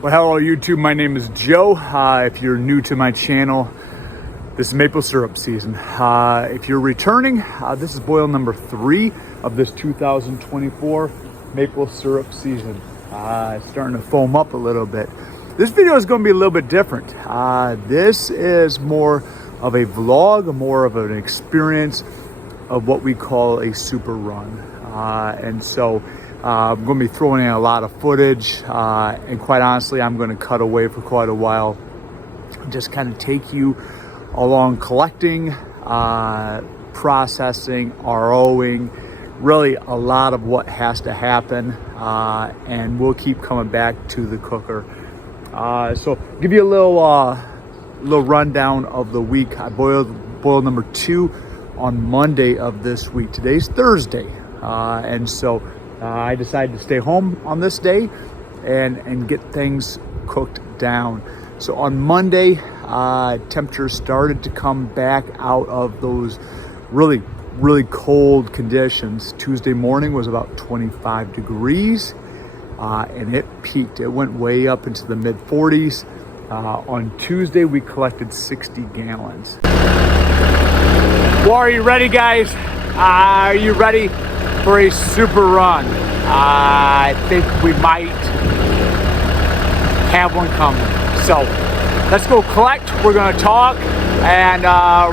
Well, hello YouTube, my name is Joe. If you're new to my channel, this is maple syrup season. If you're returning, this is boil number 3 of this 2024 maple syrup season. It's starting to foam up a little bit. This video is going to be a little bit different. This is more of a vlog, more of an experience of what we call a super run. And so I'm going to be throwing in a lot of footage, and quite honestly, I'm going to cut away for quite a while. Just kind of take you along collecting, processing, ROing, really a lot of what has to happen, and we'll keep coming back to the cooker. So give you a little rundown of the week. I boiled number 2 on Monday of this week. Today's Thursday, and so I decided to stay home on this day and get things cooked down. So on Monday, temperatures started to come back out of those really cold conditions. Tuesday morning was about 25 degrees, and it peaked. It went way up into the mid 40s. On Tuesday, we collected 60 gallons. Well, are you ready, guys? Are you ready for a super run? I think we might have one coming. So let's go collect. We're going to talk, and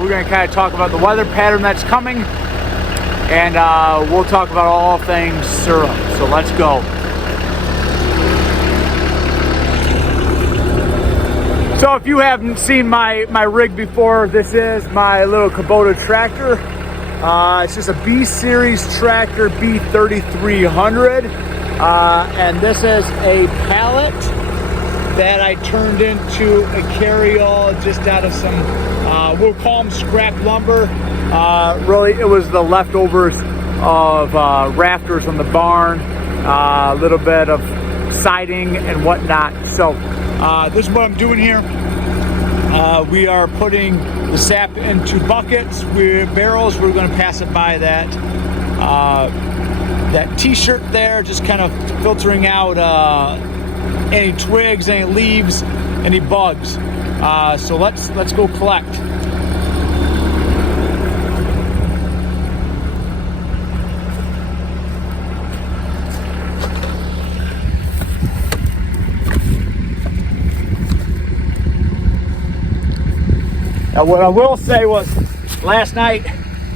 we're going to kind of talk about the weather pattern that's coming, and we'll talk about all things syrup. So let's go. So if you haven't seen my rig before, this is my little Kubota tractor. It's just a B series tractor, B3300, and this is a pallet that I turned into a carry-all just out of some, we'll call them scrap lumber. Really, it was the leftovers of rafters on the barn, a little bit of siding and whatnot. So this is what I'm doing here. We are putting the sap into buckets, barrels. We're going to pass it by that t-shirt there, just kind of filtering out any twigs, any leaves, any bugs. So let's go collect. Now, what I will say was, last night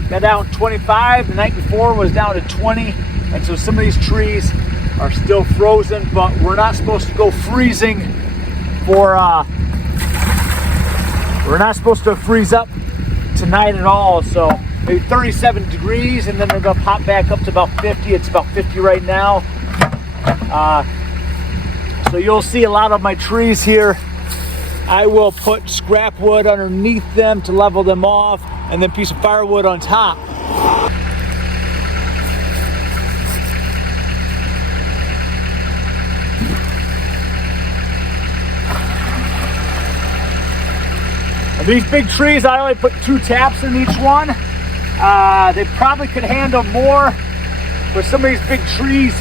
got down 25. The night before was down to 20, and so some of these trees are still frozen. But we're not supposed to go freezing for. We're not supposed to freeze up tonight at all. So maybe 37 degrees, and then they're gonna pop back up to about 50. It's about 50 right now. So you'll see a lot of my trees here. I will put scrap wood underneath them to level them off, and then a piece of firewood on top. And these big trees, I only put 2 taps in each one. They probably could handle more, but some of these big trees,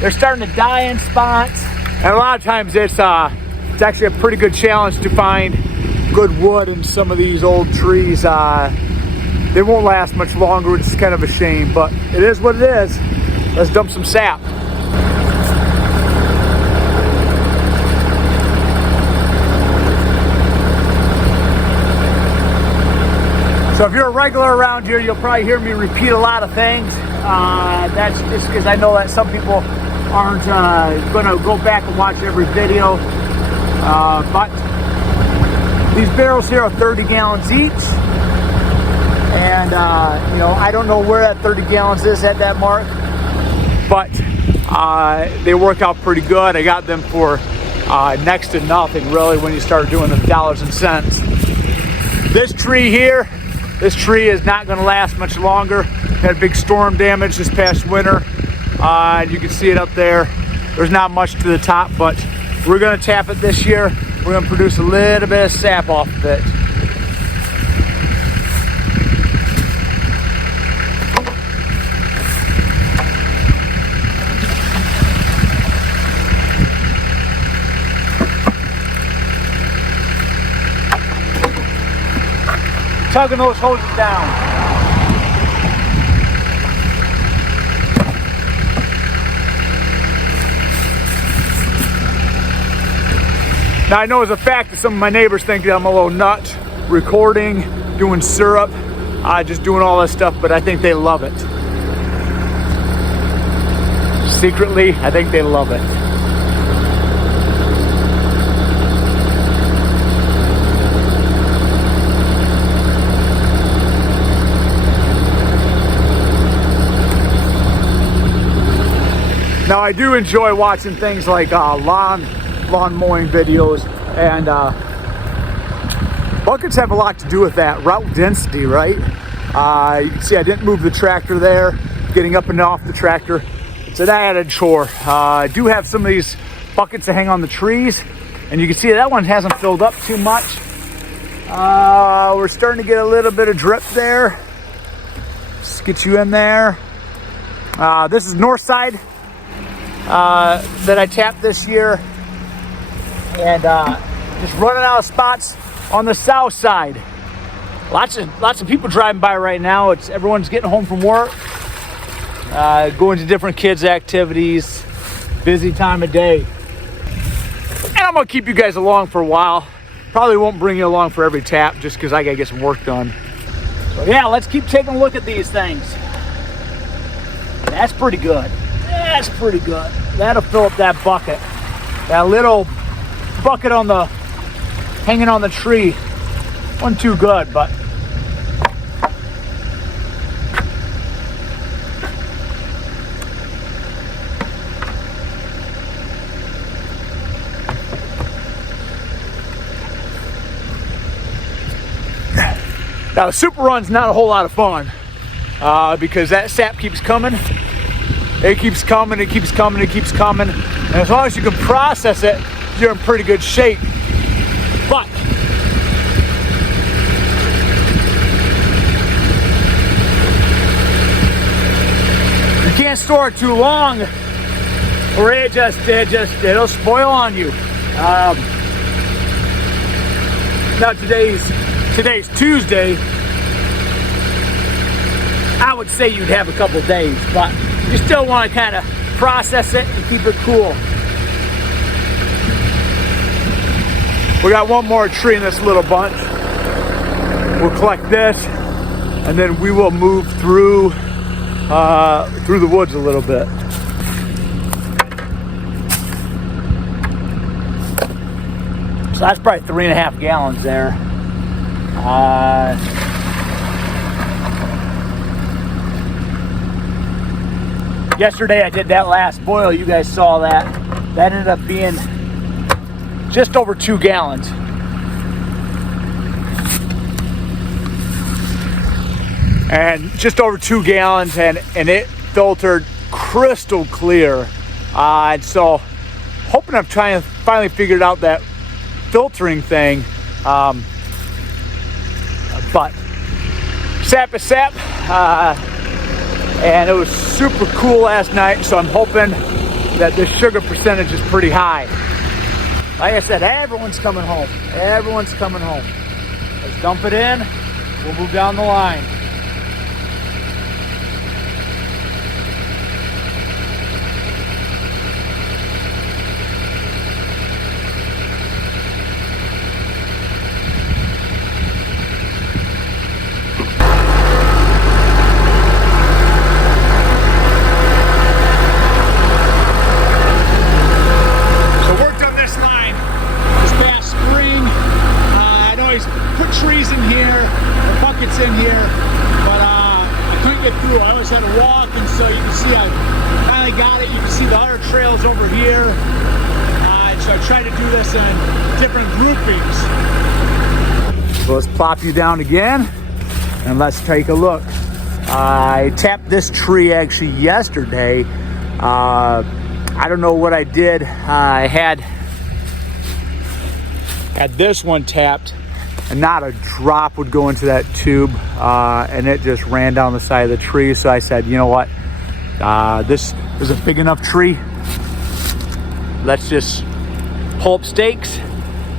they're starting to die in spots. And a lot of times it's actually a pretty good challenge to find good wood in some of these old trees. They won't last much longer, which is kind of a shame, but it is what it is. Let's dump some sap. So if you're a regular around here, you'll probably hear me repeat a lot of things. That's just because I know that some people aren't going to go back and watch every video. But these barrels here are 30 gallons each, and you know, I don't know where that 30 gallons is at that mark, but they work out pretty good. I got them for next to nothing, really, when you start doing the dollars and cents. This tree here, this tree is not going to last much longer. Had big storm damage this past winter. You can see it up there. There's not much to the top, but we're going to tap it this year. We're going to produce a little bit of sap off of it. tugging those hoses down. Now I know as a fact that some of my neighbors think that I'm a little nut recording, doing syrup, just doing all this stuff, but I think they love it. Secretly, I think they love it. Now I do enjoy watching things like lawn mowing videos, and buckets have a lot to do with that route density, right? You can see I didn't move the tractor there, getting up and off the tractor. It's an added chore. I do have some of these buckets that hang on the trees, and you can see that one hasn't filled up too much. We're starting to get a little bit of drip there. Just get you in there. This is north side that I tapped this year, and just running out of spots on the south side. Lots of people driving by right now. Everyone's getting home from work, going to different kids' activities. Busy time of day. And I'm gonna keep you guys along for a while. Probably won't bring you along for every tap just because I gotta get some work done. So yeah, let's keep taking a look at these things. That's pretty good. That's pretty good. That'll fill up that bucket. That little bucket hanging on the tree wasn't too good, but now the super run's not a whole lot of fun because that sap keeps coming. It keeps coming, it keeps coming, it keeps coming. And as long as you can process it, you're in pretty good shape. But you can't store it too long, or it'll spoil on you. Now today's Tuesday. I would say you'd have a couple days, but you still want to kind of process it and keep it cool. We got one more tree in this little bunch. We'll collect this, and then we will move through the woods a little bit. So that's probably 3.5 gallons there. Yesterday I did that last boil. You guys saw that. That ended up being just over 2 gallons. And just over 2 gallons, and it filtered crystal clear. And so hoping I'm trying to finally figure out that filtering thing. But sap is sap. And it was super cool last night, so I'm hoping that the sugar percentage is pretty high. Like I said, everyone's coming home. Everyone's coming home. Let's dump it in. We'll move down the line. Trees in here, the buckets in here, but I couldn't get through. I always had to walk, and so you can see I finally got it. You can see the other trails over here, and so I tried to do this in different groupings. So let's plop you down again, and let's take a look. I tapped this tree actually yesterday. I don't know what I did. I had this one tapped, and not a drop would go into that tube, and it just ran down the side of the tree. So I said, you know what, this is a big enough tree. Let's just pull up stakes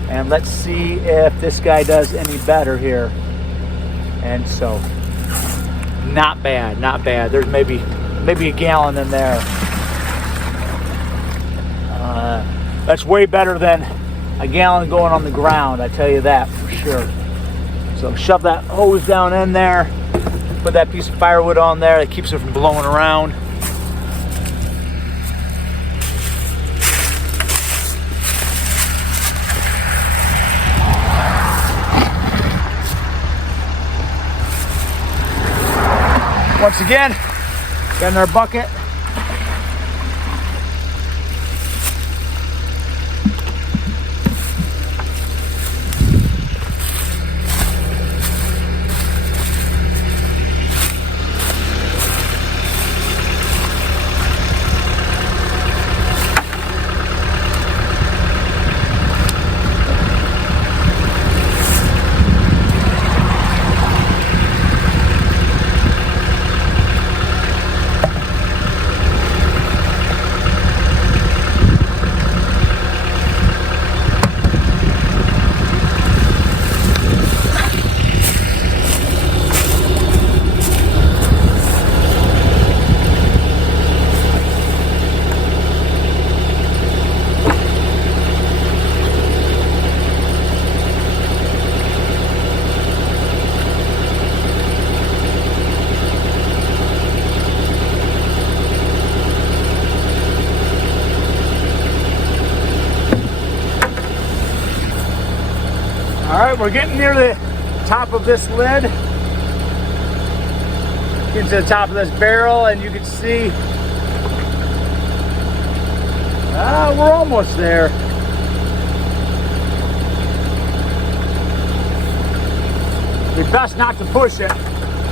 and let's see if this guy does any better here. And so, not bad, not bad. There's maybe a gallon in there. That's way better than a gallon going on the ground, I tell you that for sure. So shove that hose down in there, put that piece of firewood on there that keeps it from blowing around. Once again, got in our bucket. All right, we're getting near the top of this lid. Getting to the top of this barrel, and you can see, we're almost there. It's best not to push it,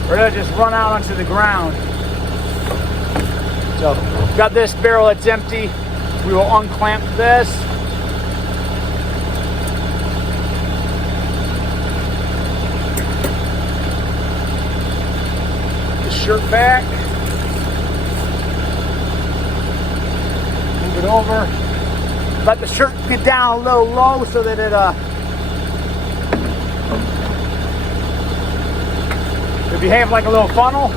or it'll just run out onto the ground. So, got this barrel that's empty. We will unclamp this. Shirt back, move it over, let the shirt get down a little low so that it behave like a little funnel.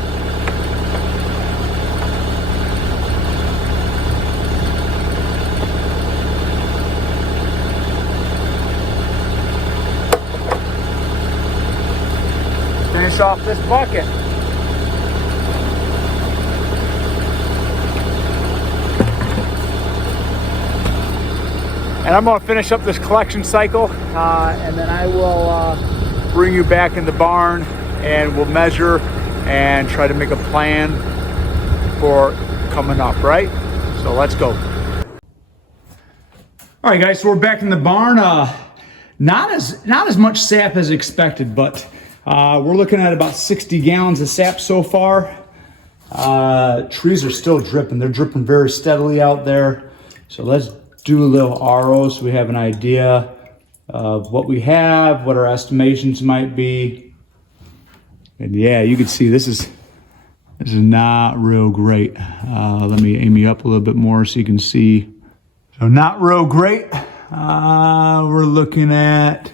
Finish off this bucket. And I'm going to finish up this collection cycle, and then I will bring you back in the barn, and we'll measure and try to make a plan for coming up, right? So let's go. All right, guys, so we're back in the barn. Not as much sap as expected, but we're looking at about 60 gallons of sap so far. Trees are still dripping. They're dripping very steadily out there. So let's do a little RO so we have an idea of what we have, what our estimations might be. And yeah, you can see this is not real great. Let me aim you up a little bit more so you can see. So not real great. We're looking at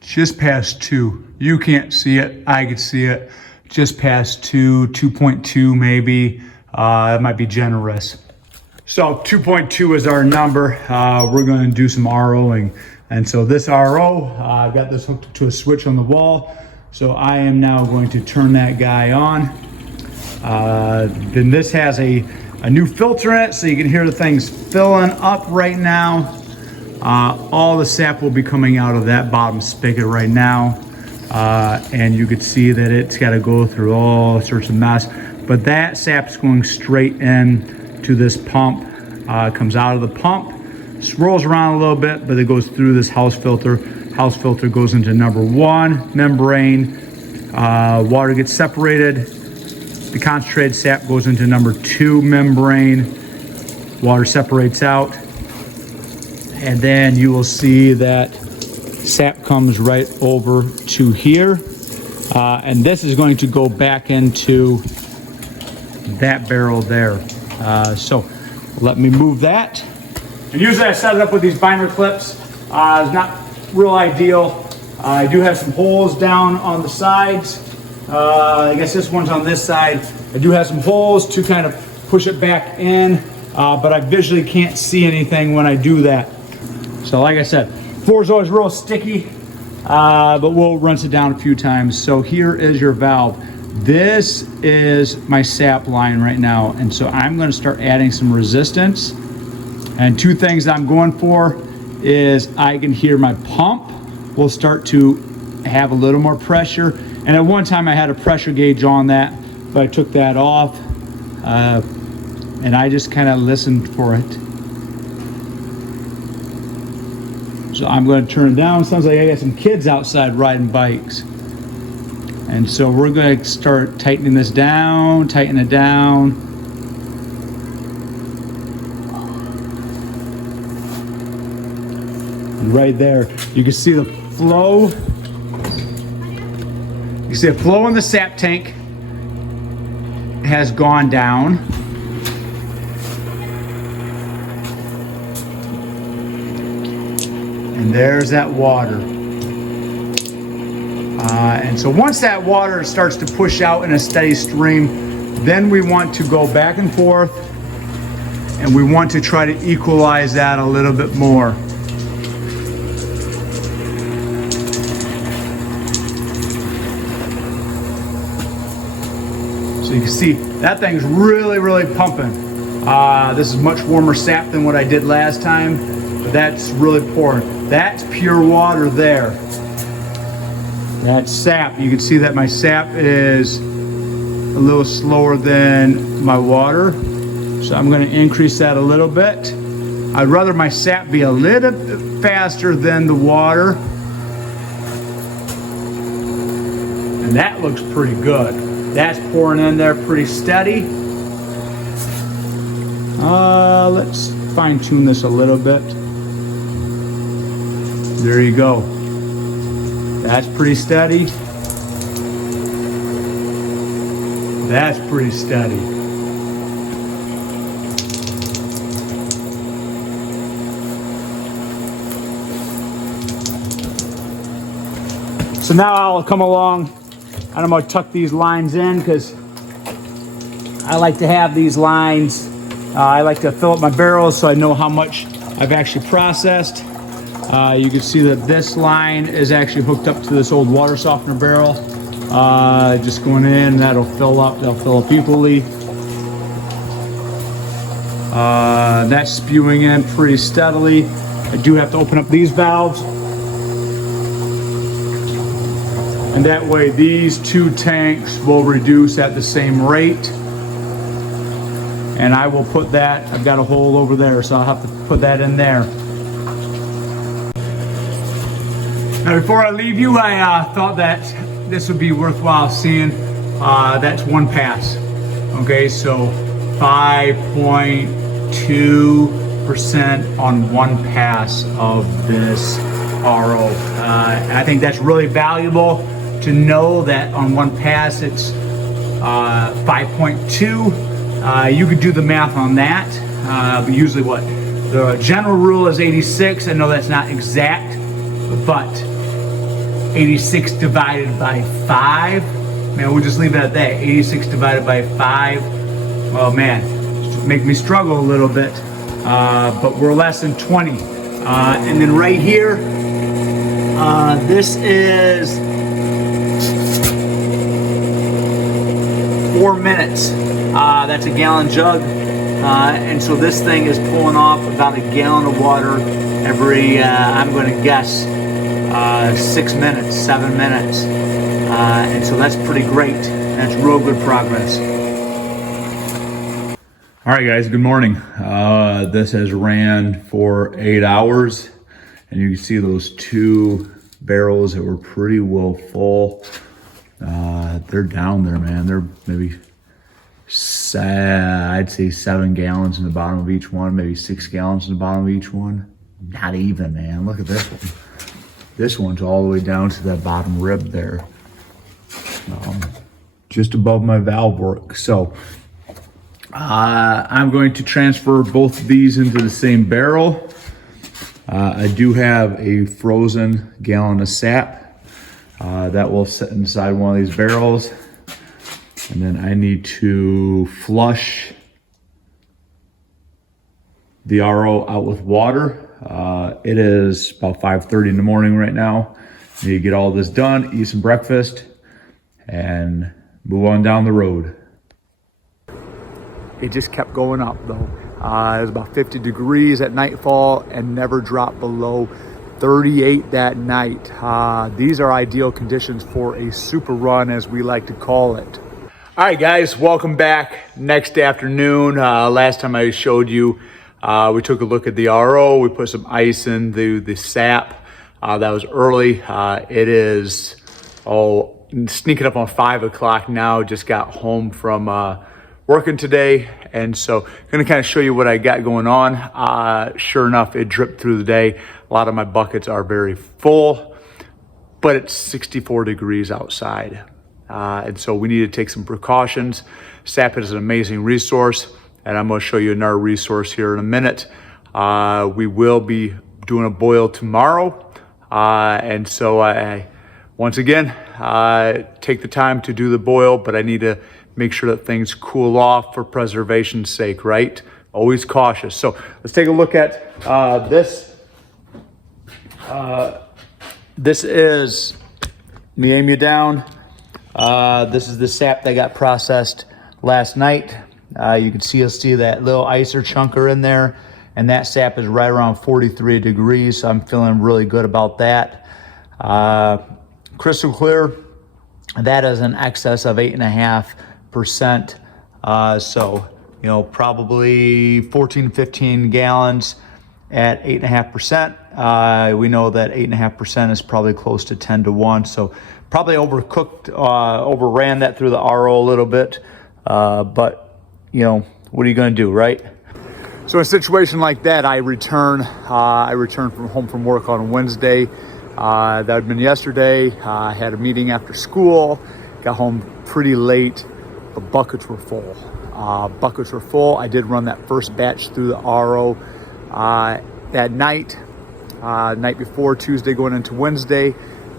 just past 2. You can't see it, I can see it. Just past 2, 2.2 maybe. It might be generous. So 2.2 is our number. We're going to do some ROing. And so this RO, I've got this hooked to a switch on the wall. So I am now going to turn that guy on. Then this has a new filter in it, so you can hear the things filling up right now. All the sap will be coming out of that bottom spigot right now. And you can see that it's got to go through all sorts of mess. But that sap is going straight in to this pump. Comes out of the pump, swirls around a little bit, but it goes through this house filter. House filter goes into number 1 membrane. Water gets separated. The concentrated sap goes into number 2 membrane. Water separates out. And then you will see that sap comes right over to here. And this is going to go back into that barrel there. So let me move that. And usually I set it up with these binder clips. It's not real ideal. I do have some holes down on the sides. I guess this one's on this side. I do have some holes to kind of push it back in, but I visually can't see anything when I do that. So like I said, floor is always real sticky, but we'll rinse it down a few times. So here is your valve. This is my sap line right now, and so I'm going to start adding some resistance. And two things that I'm going for is I can hear my pump will start to have a little more pressure. And at one time I had a pressure gauge on that, but I took that off, and I just kind of listened for it. So I'm going to turn it down. Sounds like I got some kids outside riding bikes. And so we're going to start tightening this down, tighten it down. And right there, you can see the flow. You see the flow in the sap tank has gone down. And there's that water. And so once that water starts to push out in a steady stream, then we want to go back and forth, and we want to try to equalize that a little bit more. So you can see that thing's really, really pumping. This is much warmer sap than what I did last time, but that's really pouring. That's pure water there. That's sap. You can see that my sap is a little slower than my water. So I'm going to increase that a little bit. I'd rather my sap be a little bit faster than the water. And that looks pretty good. That's pouring in there pretty steady. Let's fine tune this a little bit. There you go. That's pretty steady. That's pretty steady. So now I'll come along and I'm going to tuck these lines in because I like to have these lines. I like to fill up my barrels so I know how much I've actually processed. You can see that this line is actually hooked up to this old water softener barrel. Just going in, that'll fill up equally. That's spewing in pretty steadily. I do have to open up these valves. And that way these two tanks will reduce at the same rate. And I will put that, I've got a hole over there, so I'll have to put that in there. Now before I leave you, I thought that this would be worthwhile seeing. That's one pass. Okay, so 5.2% on one pass of this RO. I think that's really valuable to know that on one pass it's 5.2. You could do the math on that. But usually what? The general rule is 86. I know that's not exact, but 86 divided by 5. Man, we'll just leave it at that. 86 divided by 5. Well, man, make me struggle a little bit. But we're less than 20. And then right here, this is 4 minutes. That's a gallon jug. And so this thing is pulling off about a gallon of water every, I'm going to guess, 6 minutes, 7 minutes. And so that's pretty great. That's real good progress. All right, guys, good morning. This has ran for 8 hours, and you can see those two barrels that were pretty well full. They're down there, man. They're maybe, I'd say 7 gallons in the bottom of each one, maybe 6 gallons in the bottom of each one. Not even, man. Look at this one. This one's all the way down to that bottom rib there. Just above my valve work. So I'm going to transfer both of these into the same barrel. I do have a frozen gallon of sap That will sit inside one of these barrels. And then I need to flush the RO out with water. It is about 5:30 in the morning right now. I need to get all this done, eat some breakfast, and move on down the road. It just kept going up though. It was about 50 degrees at nightfall and never dropped below 38 that night. These are ideal conditions for a super run, as we like to call it. All right, guys, welcome back. Next afternoon, last time I showed you, we took a look at the RO. We put some ice in the sap. That was early. It is, sneaking up on 5 o'clock now. Just got home from working today. And so I'm gonna kind of show you what I got going on. Sure enough, it dripped through the day. A lot of my buckets are very full, but it's 64 degrees outside. And so we need to take some precautions. Sap is an amazing resource, and I'm gonna show you another resource here in a minute. We will be doing a boil tomorrow. And so I once again, take the time to do the boil, but I need to make sure that things cool off for preservation's sake, right? Always cautious. So let's take a look at this. This is, let me aim you down. This is the sap that got processed last night. You can see that little icer chunker in there, and that sap is right around 43 degrees. So I'm feeling really good about that. Crystal clear. That is an excess of 8.5%. So, you know, probably 14, 15 gallons at 8.5%. We know that 8.5% is probably close to 10 to 1. So probably overcooked, overran that through the RO a little bit. But, you know, what are you going to do, right? So in a situation like that, I returned from home from work on Wednesday. That had been yesterday. I had a meeting after school, got home pretty late. The buckets were full. I did run that first batch through the RO that night, night before, Tuesday going into Wednesday,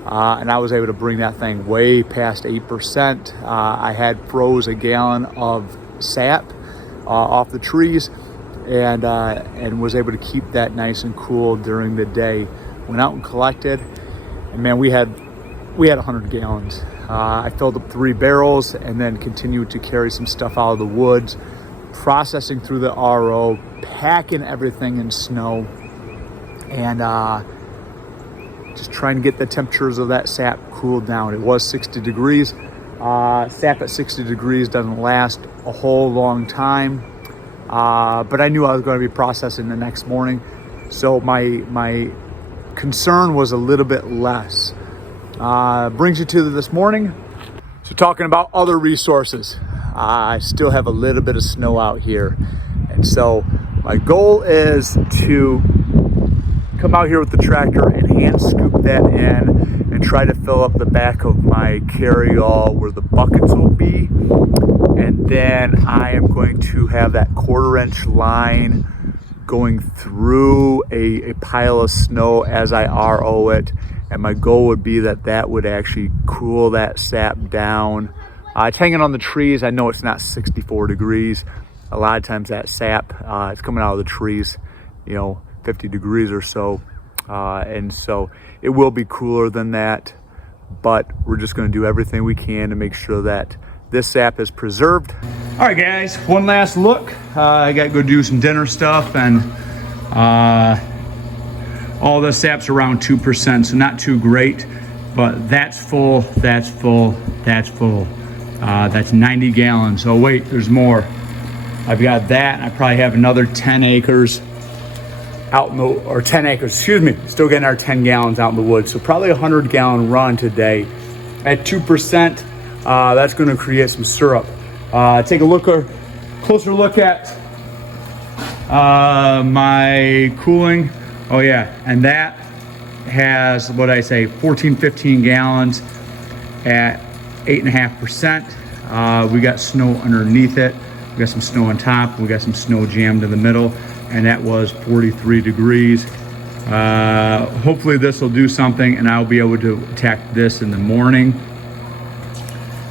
and I was able to bring that thing way past 8%. I had froze a gallon of sap off the trees, and was able to keep that nice and cool during the day. Went out and collected, and man, we had 100 gallons. I filled up 3 barrels and then continued to carry some stuff out of the woods, processing through the RO, packing everything in snow, and just trying to get the temperatures of that sap cooled down. It was 60 degrees. Sap at 60 degrees doesn't last a whole long time, but I knew I was going to be processing the next morning, so my concern was a little bit less. Brings you to this morning. So talking about other resources, I still have a little bit of snow out here. And so my goal is to come out here with the tractor and hand scoop that in and try to fill up the back of my carry-all where the buckets will be. And then I am going to have that 1/4-inch line going through a pile of snow as I RO it, and my goal would be that would actually cool that sap down. It's hanging on the trees. I know it's not 64 degrees. A lot of times that sap, it's coming out of the trees, 50 degrees or so, and so it will be cooler than that, but we're just going to do everything we can to make sure that this sap is preserved. All right, guys, one last look. I got to go do some dinner stuff, and all the sap's around 2%, so not too great, but that's full, that's full, that's full. That's 90 gallons. Oh wait, there's more. I've got that, and I probably have another 10 acres out in the, or 10 acres, excuse me, still getting our 10 gallons out in the woods. So probably a 100-gallon run today. At 2%, that's gonna create some syrup. Take a closer look at my cooling. Oh yeah, and that has, what I say, 14, 15 gallons at 8.5%. We got snow underneath it. We got some snow on top. We got some snow jammed in the middle, and that was 43 degrees. Hopefully this will do something and I'll be able to attack this in the morning.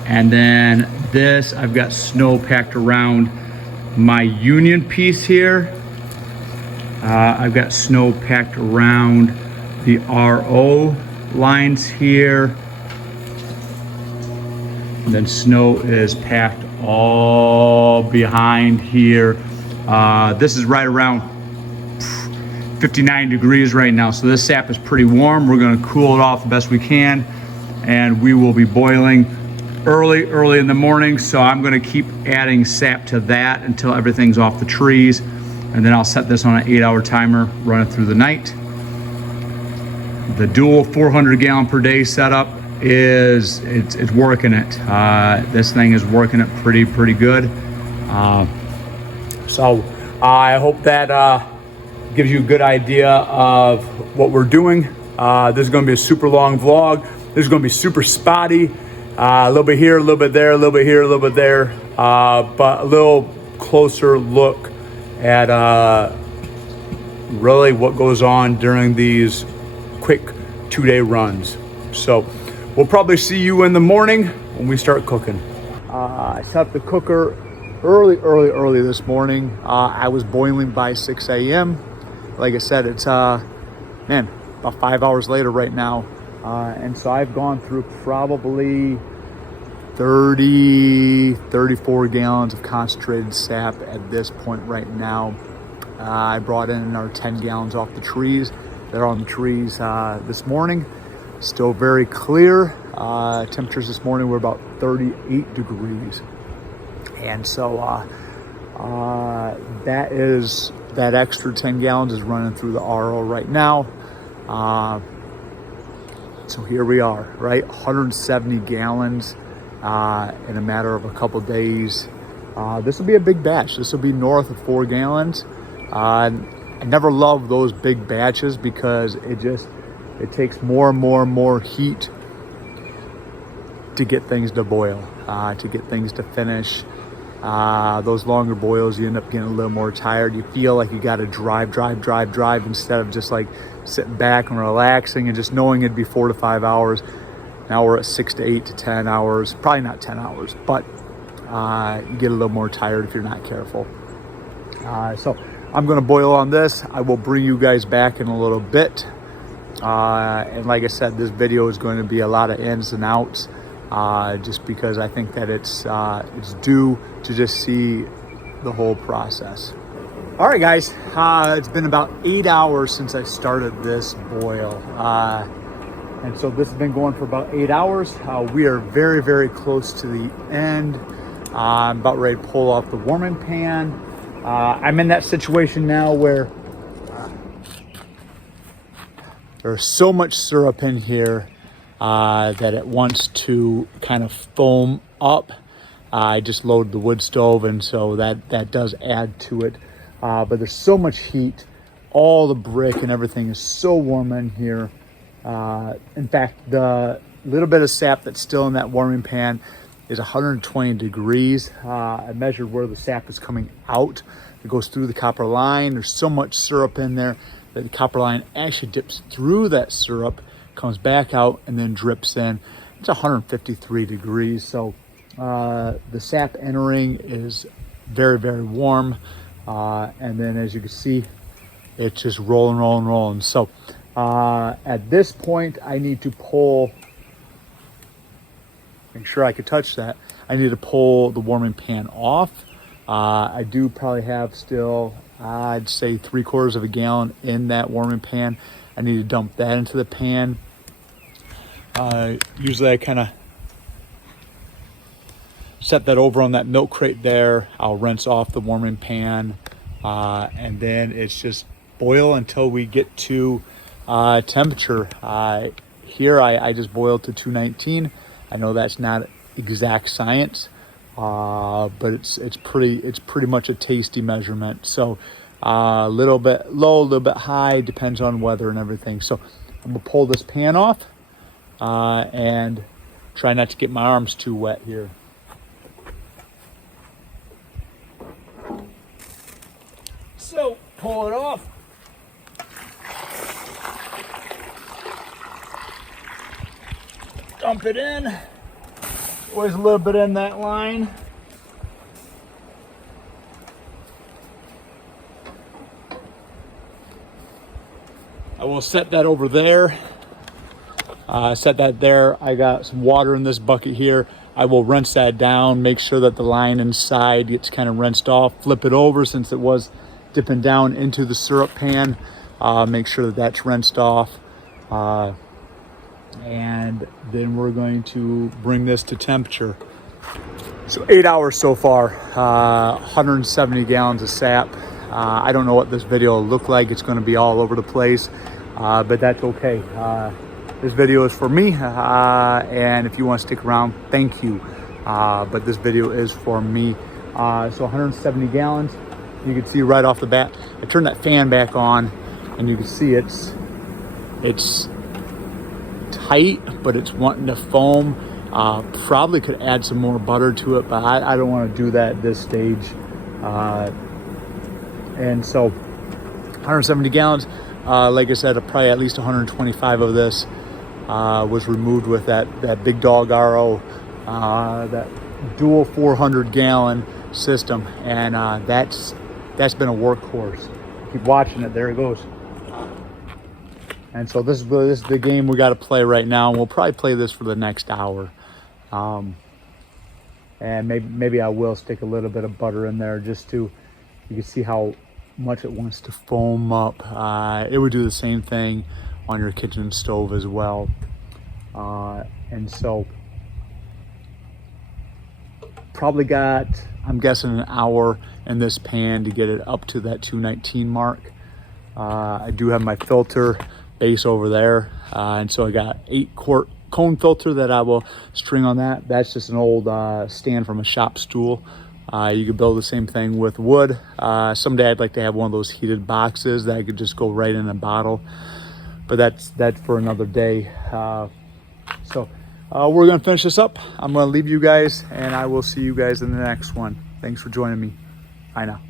And then this, I've got snow packed around my union piece here. I've got snow packed around the RO lines here. And then snow is packed all behind here. This is right around 59 degrees right now. So this sap is pretty warm. We're gonna cool it off the best we can. And we will be boiling early in the morning. So I'm gonna keep adding sap to that until everything's off the trees. And then I'll set this on an 8-hour timer, run it through the night. The dual 400 gallon per day setup is, it's working it. This thing is working it pretty good. So I hope that gives you a good idea of what we're doing. This is gonna be a super long vlog. This is gonna be super spotty. A little bit here, a little bit there, a little bit here, a little bit there. But a little closer look at really what goes on during these quick 2-day runs. So we'll probably see you in the morning when we start cooking. I set up the cooker early this morning. I was boiling by 6 a.m. Like I said, it's man, about 5 hours later right now. And so I've gone through probably 34 gallons of concentrated sap at this point right now. I brought in our 10 gallons off the trees. They're on the trees this morning. Still very clear. Temperatures this morning were about 38 degrees. And so that extra 10 gallons is running through the RO right now. So here we are, right? 170 gallons in a matter of a couple days. This will be a big batch. This will be north of 4 gallons. I never love those big batches because it takes more and more heat to get things to boil, to get things to finish. Those longer boils, you end up getting a little more tired. You feel like you got to drive instead of just like sitting back and relaxing and just knowing it'd be 4 to 5 hours. Now we're at 6 to 8 to 10 hours, probably not 10 hours, but you get a little more tired if you're not careful. So I'm going to boil on this. I will bring you guys back in a little bit. And like I said, this video is going to be a lot of ins and outs, just because I think that it's due to just see the whole process. All right, guys, it's been about 8 hours since I started this boil. And so this has been going for about 8 hours. We are very close to the end. I'm about ready to pull off the warming pan. I'm in that situation now where there's so much syrup in here that it wants to kind of foam up. I just loaded the wood stove, and so that does add to it. But there's so much heat. All the brick and everything is so warm in here. In fact, the little bit of sap that's still in that warming pan is 120 degrees. I measured where the sap is coming out. It goes through the copper line. There's so much syrup in there that the copper line actually dips through that syrup, comes back out, and then drips in. It's 153 degrees. So the sap entering is very warm. And then as you can see, it's just rolling. So at this point, I need to pull, make sure I could touch that. I need to pull the warming pan off. I do probably have still, I'd say 3/4 of a gallon in that warming pan. I need to dump that into the pan. Usually I kind of set that over on that milk crate there. I'll rinse off the warming pan, and then it's just boil until we get to temperature. Here I just boiled to 219. I know that's not exact science, but it's pretty much a tasty measurement. So a little bit low, a little bit high, depends on weather and everything. So I'm gonna pull this pan off and try not to get my arms too wet here. So pull it off. dump it in. Always a little bit in that line. I will set that over there. Set that there. I got some water in this bucket here. I will rinse that down, make sure that the line inside gets kind of rinsed off. Flip it over since it was dipping down into the syrup pan. Make sure that that's rinsed off. And then we're going to bring this to temperature. So 8 hours so far, 170 gallons of sap. I don't know what this video will look like. It's going to be all over the place, but that's okay. This video is for me, and if you want to stick around, thank you. But this video is for me. So 170 gallons. You can see right off the bat. I turned that fan back on, and you can see it's tight, but it's wanting to foam. Probably could add some more butter to it, but I don't want to do that at this stage. And so 170 gallons. Like I said, probably at least 125 of this was removed with that big dog RO, that dual 400 gallon system, and that's been a workhorse. Keep watching it. There it goes. And so this is the game we got to play right now, and we'll probably play this for the next hour. And maybe I will stick a little bit of butter in there just to, you can see how much it wants to foam up. It would do the same thing on your kitchen stove as well. And so probably got, I'm guessing, an hour in this pan to get it up to that 219 mark. I do have my filter base over there, and so I got 8-quart cone filter that I will string on that. That's just an old stand from a shop stool. You could build the same thing with wood. Someday I'd like to have one of those heated boxes that I could just go right in a bottle, but that's for another day. So we're gonna finish this up. I'm gonna leave you guys, and I will see you guys in the next one. Thanks for joining me. Bye now.